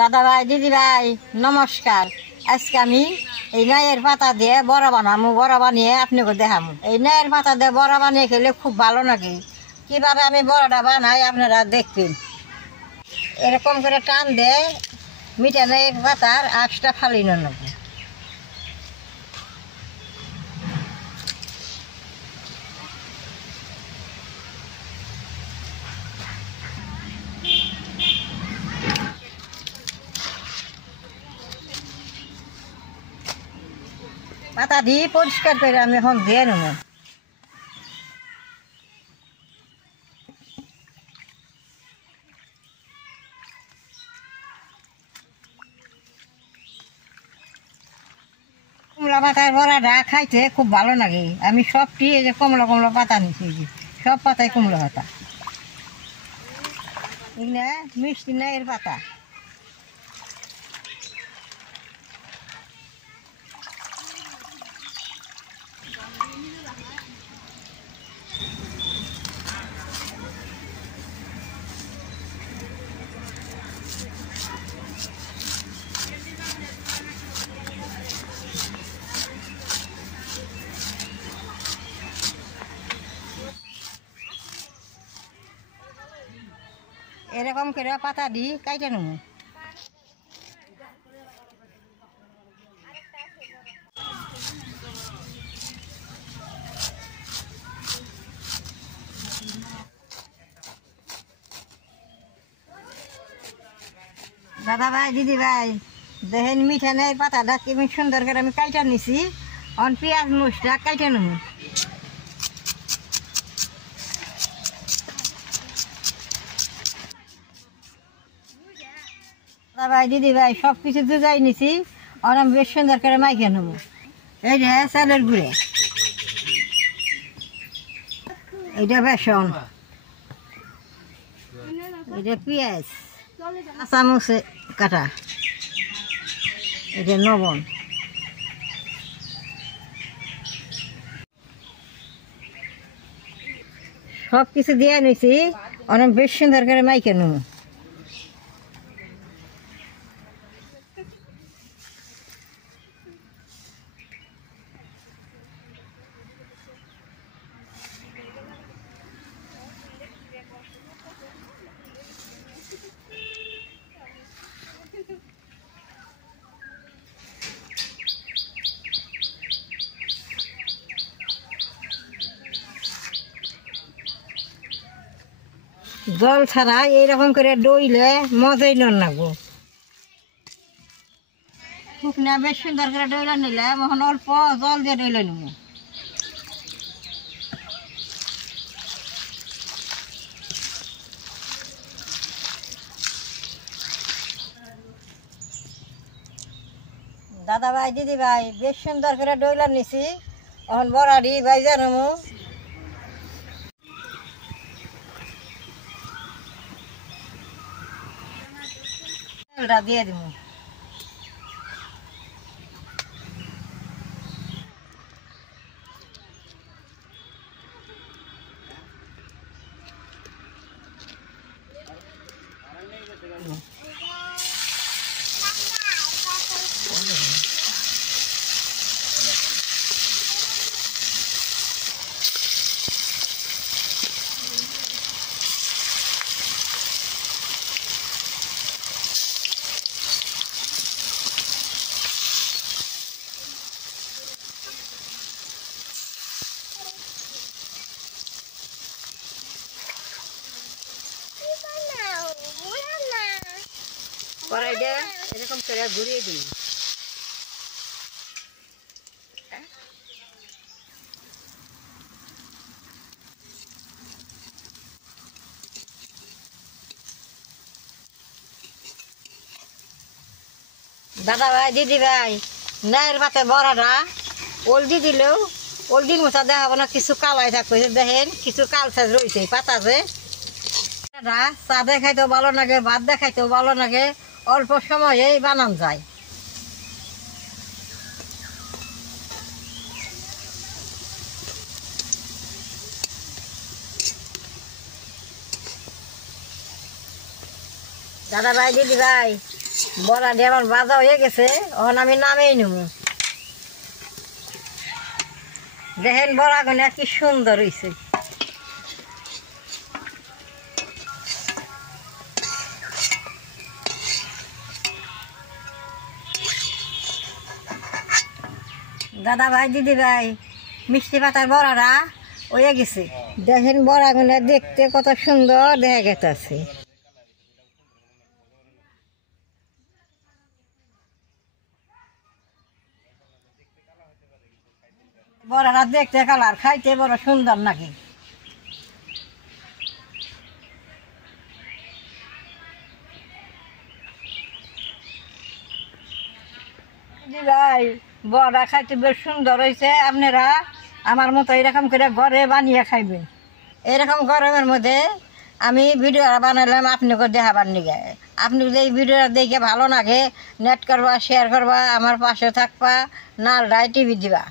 দাদা ভাই দিদি ভাই নমস্কার। আজকে আমি এই নাইয়ের পাতা দিয়ে বড়া বানাবো, বড়া বানিয়ে আপনাকে দেখাবো। এই নাইয়ের পাতা দিয়ে বড়া বানিয়ে খেলে খুব ভালো লাগে। কীভাবে আমি বড়াটা বানাই আপনারা দেখবেন। এরকম করে টান দিয়ে মিঠা নাইয়ের পাতার আঁশটা ফালিয়ে নেব। পাতা দিয়ে পরিষ্কার করে আমি এখন দিয়ে নেব। কমলা পাতার বড়াটা খাইতে খুব ভালো লাগে। আমি সবটি এই যে কমলা কমলা পাতা নিচ্ছি, সব পাতায় কমলা পাতা, এগুলা মিষ্টি নাইয়ের পাতা। এরকম করে পাতা দিয়ে কাইটে নেব। দাদা ভাই দিদি ভাই দেখেন মিঠা নেই পাতাটা কেমন সুন্দর করে আমি কাইটা নিছি। অন পেঁয়াজ মুসটা কাইটে নেব। দাদা ভাই দিদি ভাই সব কিছু দুজাই নিছি। আর আমি বেশ সুন্দর করে মাইকে নেব। এই যে চালের গুঁড়ে, এইটা বেসন, এইটা পেঁয়াজ কাঁচামরিচ কাটা, এটা লবণ, সব কিছু দিয়ে নিছি। অনেক বেশ সুন্দর করে মাইকে নেব। জল ছাড়া এইরকম করে ডইলে মজাই লাগবো। শুকনা বেশ সুন্দর করে ডইলে নিলে এখন অল্প জল দিয়ে ডইলে নেব। দাদা ভাই দিদি ভাই বেশ সুন্দর করে ডইলে নিছি। এখন বড়াটি ভাইজা নেব। দিয়ে দিব। কড়াইটা এরকম করে ঘুরিয়ে দিই। দাদা ভাই দিদি ভাই নাইয়ের ভাতে বড়াটা ওলদি দিলেও ওলদির মতো দেখাবো না, কিছু কালাই থাকবে। দেখেন কিছু কাল সাজ রয়েছে পাতা যে চা দেখাইতেও ভালো লাগে, ভাত দেখাইতেও ভালো লাগে, অল্প সময়েই বানান যায়। দাদা ভাই দিদি ভাই বড়া দিয়ে আমার ভাজা হয়ে গেছে, এখন আমি নামেই নেব। দেখেন বড়াগুলো কি সুন্দর হয়েছে। দাদা ভাই, দিদি ভাই, মিষ্টি পাতার বড়াটা হয়ে গেছে। দেখেন বড়াগুলো দেখতে কত সুন্দর দেখা গেছে। বড়াটা দেখতে কালার, খাইতে বড় সুন্দর নাকি। ভাই, বড়া খাইতে বেশ সুন্দর হয়েছে। আপনারা আমার মতো এরকম করে ঘরে বানিয়ে খাইবেন। এরকম গরমের মধ্যে আমি ভিডিও বানালাম আপনাকে দেখাবার নিগে। আপনি যদি এই ভিডিওটা দেখে ভালো লাগে, নেট করবা, শেয়ার করবা, আমার পাশে থাকবা, নাল রায় টিভি দিবা।